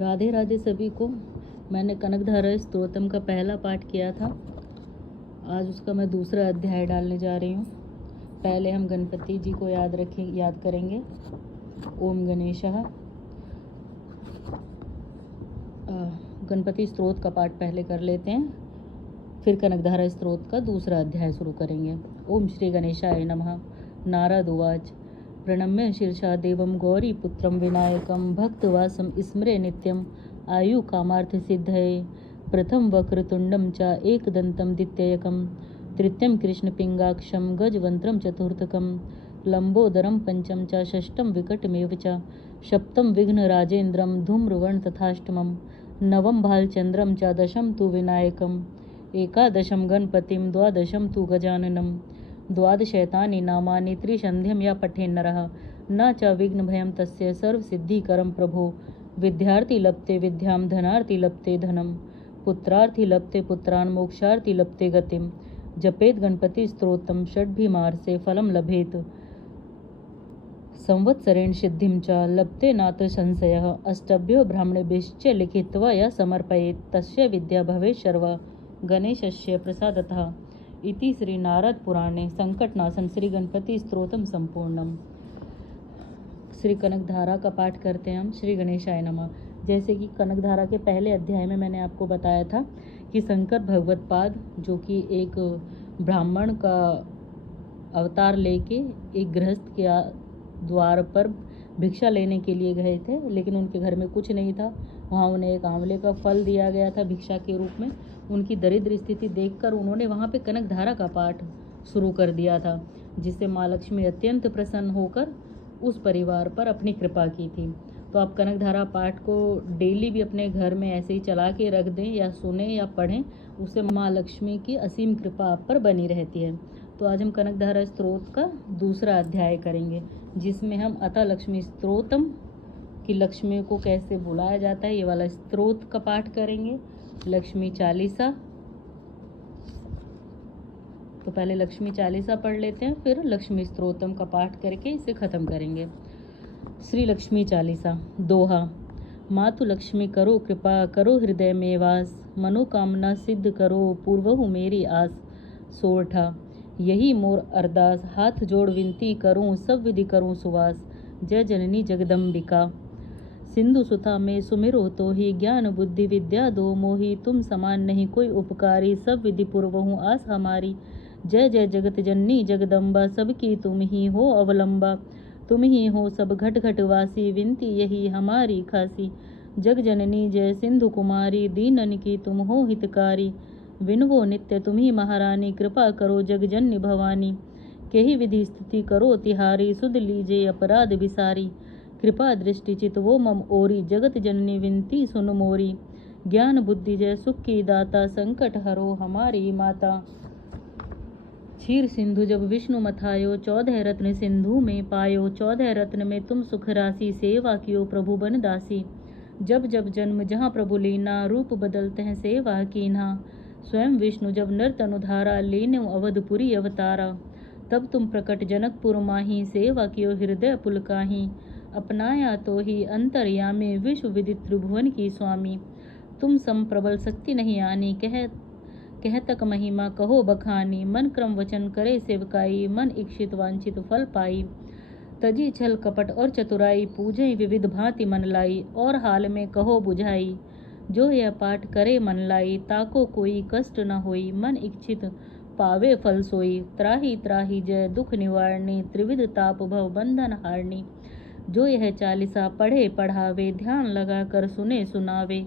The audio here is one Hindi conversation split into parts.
राधे राधे सभी को। मैंने कनकधारा स्तोत्रम का पहला पाठ किया था। आज उसका मैं दूसरा अध्याय डालने जा रही हूँ। पहले हम गणपति जी को याद करेंगे। ओम गणेशः। गणपति स्तोत्र का पाठ पहले कर लेते हैं, फिर कनकधारा स्तोत्र का दूसरा अध्याय शुरू करेंगे। ओम श्री गणेशाय नमः। नारद उवाच प्रणम्य शीर्षा देवं गौरीपुत्रं विनायकं भक्तवासं स्मरे नित्यं आयु कामार्थ सिद्धये प्रथम वक्रतुंडं च एकदन्तं द्वितीयकं तृतीयं कृष्णपिंगाक्षं गजवंत्रं चतुर्थकं लंबोदरं पंचम च षष्ठं विकटमेव च सप्तम विघ्नराजेन्द्रं धूम्रवर्ण तथाष्टमं नवम भालचंद्रं च दशम तु विनायकम् एकादशं गणपतिं द्वादशं तु गजाननं द्वादशैतानि नामानि त्रिसन्ध्यं या पठेन्नरः न च विघ्नभयं तस्य सर्वसिद्धिकरं प्रभो विद्यार्थी लप्ते विद्यां धनार्थी लप्ते धनं पुत्रार्थी लप्ते पुत्रान् मोक्षार्थी लप्ते गतिं जपेत गणपति स्तोत्रं षड्भिमार्से फलं लभेत संवत्सरेण सिद्धिं च लप्ते नात्र संशयः अष्टभ्यो ब्राह्मणेभ्यश्च लिखित्वा या समर्पयेत् तस्य विद्या भवेत् सर्वा गणेशस्य प्रसादतः। इति श्री नारद पुराणे संकटनाशन श्री गणपति स्तोत्रम संपूर्णम। श्री कनकधारा का पाठ करते हैं हम। श्री गणेशाय नमः। जैसे कि कनकधारा के पहले अध्याय में मैंने आपको बताया था कि शंकर भगवत्पाद जो कि एक ब्राह्मण का अवतार लेके एक गृहस्थ के द्वार पर भिक्षा लेने के लिए गए थे, लेकिन उनके घर में कुछ नहीं था। वहाँ उन्हें एक आंवले का फल दिया गया था भिक्षा के रूप में। उनकी दरिद्र स्थिति देखकर उन्होंने वहाँ पे कनकधारा का पाठ शुरू कर दिया था, जिससे माँ लक्ष्मी अत्यंत प्रसन्न होकर उस परिवार पर अपनी कृपा की थी। तो आप कनकधारा पाठ को डेली भी अपने घर में ऐसे ही चला के रख दें या सुने या पढ़ें, उससे माँ लक्ष्मी की असीम कृपा आप पर बनी रहती है। तो आज हम कनकधारा स्तोत्र का दूसरा अध्याय करेंगे, जिसमें हम अतः लक्ष्मी स्तोत्रम कि लक्ष्मी को कैसे बुलाया जाता है ये वाला स्तोत्र का पाठ करेंगे। लक्ष्मी चालीसा। तो पहले लक्ष्मी चालीसा पढ़ लेते हैं, फिर लक्ष्मी स्तोत्रम का पाठ करके इसे खत्म करेंगे। श्री लक्ष्मी चालीसा। दोहा। मातु लक्ष्मी करो कृपा करो हृदय में वास मनोकामना सिद्ध करो पूर्वहु मेरी आस सोरठा। यही मोर अरदास हाथ जोड़ विनती करूं सब विधि करूं सुवास जय जननी जगदम्बिका। सिंधु सुता में सुमिरो तो ही ज्ञान बुद्धि विद्या दो मोही तुम समान नहीं कोई उपकारी सब विधि पूर्वहु आस हमारी जय जय जगत जननी जगदम्बा सबकी तुम ही हो अवलंबा तुम ही हो सब घट घट वासी विनती यही हमारी खासी जग जननी जय सिंधु कुमारी दीनन की तुम हो हितकारी विनवो नित्य तुम ही महारानी कृपा करो जग जननी भवानी केही विधि स्तुति करो तिहारी सुध लीजे अपराध विसारी कृपा दृष्टि चित वो मम ओरी जगत जननी विनती सुन मोरी ज्ञान बुद्धि जय सुख की दाता संकट हरो हमारी माता। क्षीर सिंधु जब विष्णु मथायो 14 रत्न सिंधु में पायो 14 रत्न में तुम सुख राशि सेवा कियो प्रभु बन दासी जब जब जन्म जहाँ प्रभु लीना रूप बदलते हैं सेवा कीन्हा स्वयं विष्णु जब नर तनुधारा लेने अवधपुरी अवतारा तब तुम प्रकट जनकपुर माही सेवा कियो हृदय पुलकाही अपनाया तो ही अंतर्यामी विश्व विदित त्रिभुवन की स्वामी तुम सम प्रबल शक्ति नहीं आनी कह तक महिमा कहो बखानी मन क्रम वचन करे सेवकाई मन इच्छित वांछित फल पाई तजी छल कपट और चतुराई पूजे विविध भांति मन लाई और हाल में कहो बुझाई जो यह पाठ करे मन लाई ताको कोई कष्ट न होई मन इच्छित पावे फल सोई त्राही त्राही जय दुख निवारणी त्रिविध ताप भव बंधन हारणी जो यह चालीसा पढ़े पढ़ावे ध्यान लगा कर सुने सुनावे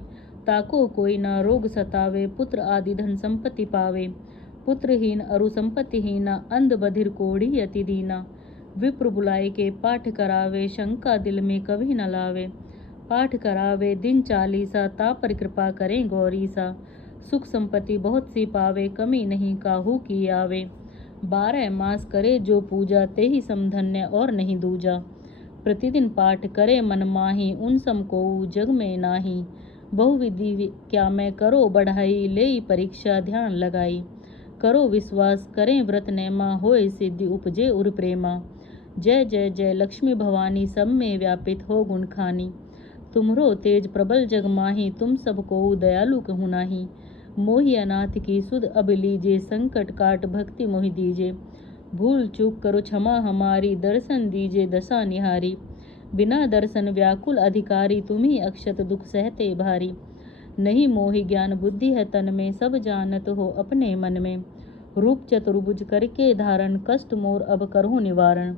ताको कोई न रोग सतावे पुत्र आदि धन संपत्ति पावे पुत्रहीन अरु संपत्तिहीन अंध बधिर कोढ़ी अति दीना विप्र बुलाए के पाठ करावे शंका दिल में कभी न लावे पाठ करावे दिन चालीसा ता पर कृपा करें गौरीसा सुख संपत्ति बहुत सी पावे कमी नहीं काहू की आवे 12 मास करे जो पूजा ते ही समधन्य और नहीं दूजा प्रतिदिन पाठ करे मन माही उन सम को जग में नाही बहुविधि क्या मैं करो बढ़ाई ले परीक्षा ध्यान लगाई करो विश्वास करें व्रत नेमा होए सिद्धि उपजे उर प्रेमा जय जय जय लक्ष्मी भवानी सब में व्यापित हो गुण खानी तुम्हरो तेज प्रबल जग माही, तुम सबको दयालु कहूँ नाही। मोहि अनाथ की सुध अब लीजे, संकट काट भक्ति मोहि दीजे। भूल चूक करो क्षमा हमारी, दर्शन दीजे दशा निहारी। बिना दर्शन व्याकुल अधिकारी, तुम्ही अक्षत दुख सहते भारी। नहीं मोहि ज्ञान बुद्धि है तन में, सब जानत हो अपने मन में। रूप चतुर्भुज करके धारण, कष्ट मोर अब करो निवारण।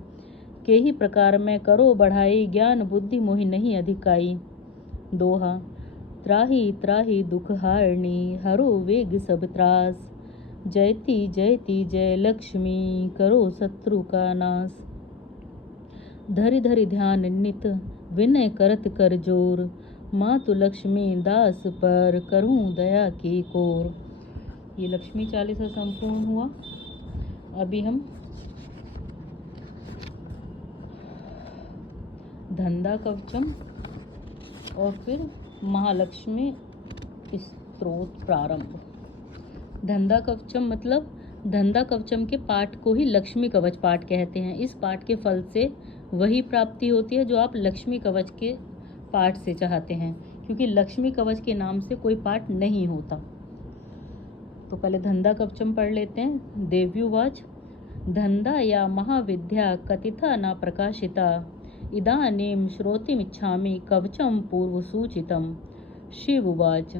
के ही प्रकार में करो बढ़ाई, ज्ञान बुद्धि मोहि नहीं अधिकाई। दोहा। त्राहि त्राहि दुख हारणी, हरो वेग सब त्रास। जयति जयति जय लक्ष्मी, करो शत्रु का नाश। धरि धरि ध्यान नित, विनय करत कर जोर। मातु लक्ष्मी दास पर, करूं दया की कोर। ये लक्ष्मी चालीसा संपूर्ण हुआ। अभी हम धंधा कवचम और फिर महालक्ष्मी स्तोत्र प्रारंभ। धंधा कवचम मतलब धंधा कवचम के पाठ को ही लक्ष्मी कवच पाठ कहते हैं। इस पाठ के फल से वही प्राप्ति होती है जो आप लक्ष्मी कवच के पाठ से चाहते हैं, क्योंकि लक्ष्मी कवच के नाम से कोई पाठ नहीं होता। तो पहले धंधा कवचम पढ़ लेते हैं। देव्युवाच। धंधा या महाविद्या कथिता न प्रकाशिता, इदानीं श्रोतुमिच्छामि कवचम पूर्व सूचितम। शिव उवाच।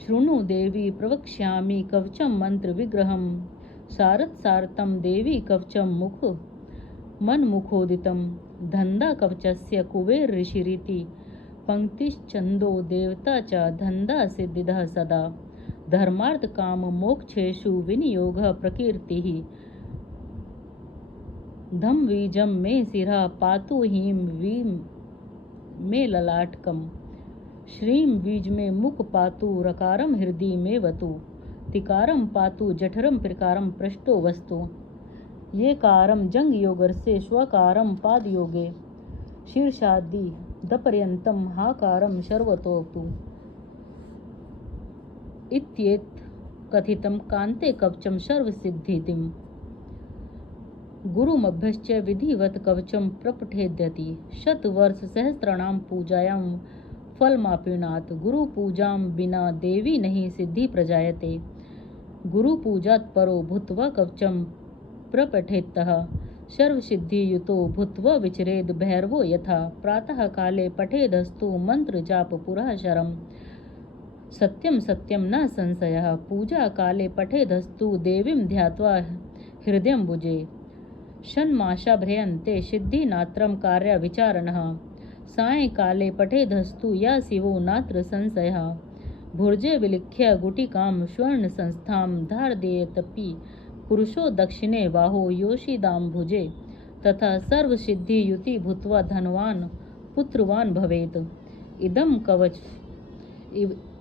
शृणु देवी प्रवक्ष्यामि कवचम मंत्र विग्रहम। सारथ सारतम देवी कवचम मुख मन्मुखोदितम। धंधा कवचस्य कुबेर ऋषिरिति, पंक्तिश्चंदो देवता च धंधा सिद्धिदः सदा। धर्मार्थ काम मोक्षेषु विनियोगः प्रकीर्तिः। धम बीजम मे शिरा, पातु हीम वीम मे ललाटकम। श्रीम बीज में मुख पातु, रकारम हृदय में वतु। तिकारम पातु जठरम प्रकारम पृष्ठो वस्तु। ये कारम जंग योगर से स्वकारम पाद योगे। शीर्षादि दपर्यंतम हाकारम सर्वतोतु। इत्येत कथितम कांते कवचम सर्व सिद्धितिम। गुरुमभ्यश्च विधिवत कवचम प्रपठेद्यति। शतवर्ष सहस्त्राणाम पूजायां फलमाप्नुयात्। गुरु पूजां बिना देवी नहीं सिद्धि प्रजायते। गुरु पूजात् परो भूत्वा कवचम प्रपठेत्तः। सर्वसिद्धि युतो भूत्वा विचरेद भैरवो यथा। प्रातः काले पठेदस्तु मंत्र जाप पुराशरम। सत्यम सत्यम न संशयः। पूजा काले पठेदस्तु देवीं ध्यात्वा हृदयं भुजे। षण्मासा भ्रयन्ते सिद्धिनात्रं कार्य विचारणः। सायंकाले पठेदस्तु या शिवो नात्र संशयः। भुर्जे विलिख्य गुटिकां स्वर्ण संस्थां धारयेदपि पुरुषो दक्षिणे बाहो योषिदां भुजे। तथा सर्वसिद्धि युति भूत्वा धनवान पुत्रवान भवेत्।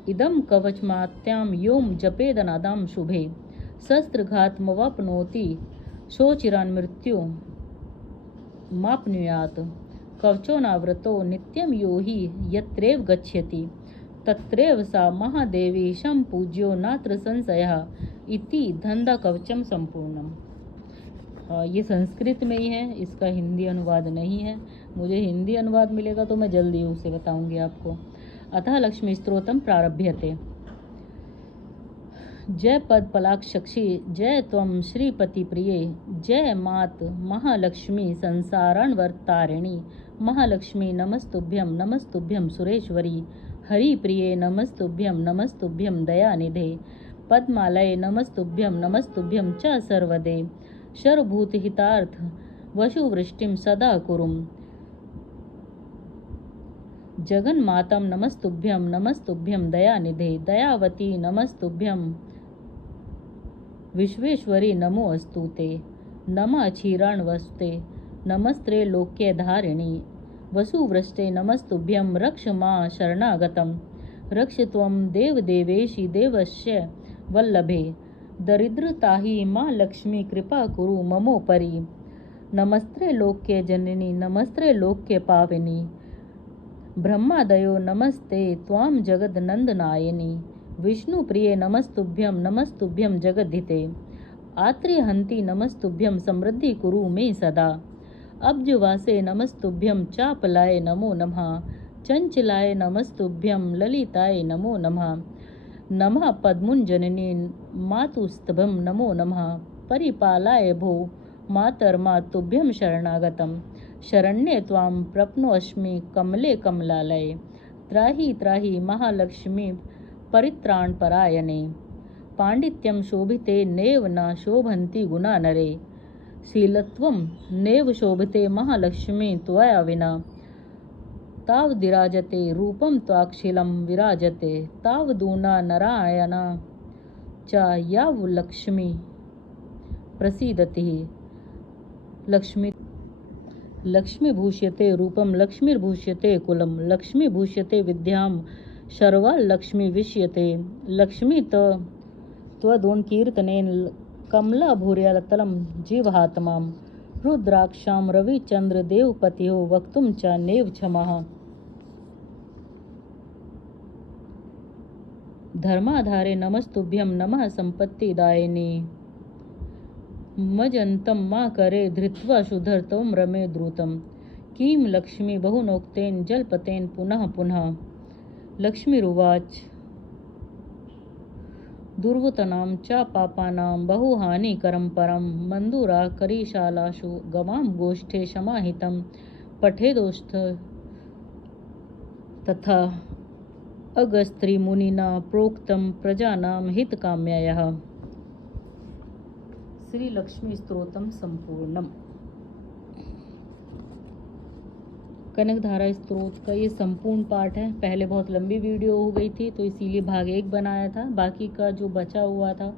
इदं कवचमात्यां योम जपेदनादां शुभे। शस्त्रघातमवाप्नोति सोचिरान् मृत्यु माप्नुयात्। कवचोनावृतो नित्यं यो हि यत्रैव गच्छति, तत्रैव सा महादेवी संपूज्यो नात्र संशयः। इति धंधा कवचम संपूर्णम। ये संस्कृत में ही है, इसका हिंदी अनुवाद नहीं है। मुझे हिंदी अनुवाद मिलेगा तो मैं जल्दी उसे बताऊंगी आपको। अतः लक्ष्मी स्तोत्रम प्रारभ्यते। जय पद पलाक्षक्षी, जय त्वं श्रीपति प्रिये। जय मात महालक्ष्मी संसारान्वर्तारिणी। महालक्ष्मी नमस्तुभ्यं नमस्तुभ्यं सुरेश्वरी। हरि प्रिये नमस्तुभ्यं नमस्तुभ्यं दयानिधे। पद्मालये नमस्तुभ्यं नमस्तुभ्यं च सर्वदे। सर्वभूतहितार्थ वशुवृष्टिं सदा कुरुम। जगन्मातं नमस्तुभ्यं नमस्तुभ्यं दयानिधे। दयावती नमस्तुभ्यं विश्वेश्वरी नमो अस्तुते। नमः क्षीराण्वस्ते नमस्ते लोक्य धारिणी। वसुवृष्टे नमस्तुभ्यं रक्ष मां शरणागतं। रक्ष त्वं देवदेवेशि देवस्य वल्लभे। दरिद्रताहि मां लक्ष्मी कृपा कुरु ममोपरि। नमस्ते लोक्य जननी नमस्ते लोक्य पाविनी। ब्रह्मादयो नमस्ते त्वां जगदनंदनायिनी। विष्णु प्रिये नमस्तुभ्यं जगद्धिते। आत्रिहन्ति नमस्तुभ्यं समृद्धि कुरु मे सदा। अब्जवासे नमस्तुभ्यं चापलाय नमो नमः। चंचलाय नमस्तुभ्यं ललिताय नमो नमः। नमः पद्मुंजननी मातुस्तभं नमो नमः। परिपालाय भो मातर्मातुभ्यं शरणागतं। शरण्ये त्वां प्रप्नोऽस्मि कमले कमलालये। त्राहि त्राहि महालक्ष्मी परित्राणपरायणे। पाण्डित्यं शोभिते नेव न शोभन्ति गुणा नरे। शीलत्वं नेव शोभते महालक्ष्मी त्वया विना। तावदिराजते रूपं त्वाक्षिलं विराजते। तावदूना नारायणा च यावलक्ष्मी प्रसीदति। लक्ष्मीभूष्यते रूपं लक्ष्मीर्भूष्यते कुलं। लक्ष्मीभूष्यते विद्यां शर्वाल्लक्ष्मी विष्यते। लक्ष्मी त्वदोन्कीर्तनेन कमलाभूर्यातलं जीवहात्मां। रुद्राक्षां रविचन्द्रदेवपत्यो वक्तुं च नेव क्षमः। धर्माधारे नमस्तुभ्यं नमः सम्पत्तिदायिने। मजन्तं मा करे धृत्वा सुधर्तं रमे द्रुतं। किं लक्ष्मी बहुनोक्तेन जल्पतेन पुनः पुनः। लक्ष्मीरुवाच दुर्वृत्तानां च पापानां बहुहानिकरं परं। मन्दुरा करीशालासु गवां गोष्ठे समाहितं। पठेदोस्थ तथा अगस्त्रीमुनिना प्रोक्तं प्रजानां हितकाम्यः। श्री लक्ष्मी स्तोत्रम संपूर्णम। कनकधारा स्तोत्र का ये संपूर्ण पाठ है। पहले बहुत लंबी वीडियो हो गई थी तो इसीलिए भाग 1 बनाया था। बाकी का जो बचा हुआ था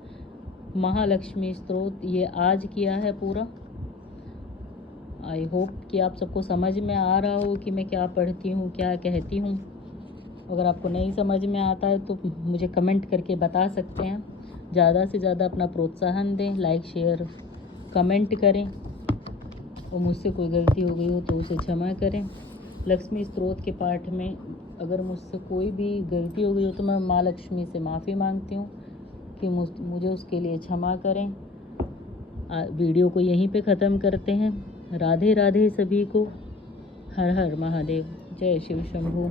महालक्ष्मी स्तोत्र ये आज किया है पूरा। आई होप कि आप सबको समझ में आ रहा हो कि मैं क्या पढ़ती हूँ, क्या कहती हूँ। अगर आपको नहीं समझ में आता है तो मुझे कमेंट करके बता सकते हैं। ज़्यादा से ज़्यादा अपना प्रोत्साहन दें, लाइक शेयर कमेंट करें और मुझसे कोई गलती हो गई हो तो उसे क्षमा करें। लक्ष्मी स्तोत्र के पाठ में अगर मुझसे कोई भी गलती हो गई हो तो मैं माँ लक्ष्मी से माफ़ी मांगती हूँ कि मुझे उसके लिए क्षमा करें। वीडियो को यहीं पे ख़त्म करते हैं। राधे राधे सभी को। हर हर महादेव। जय शिव शंभू।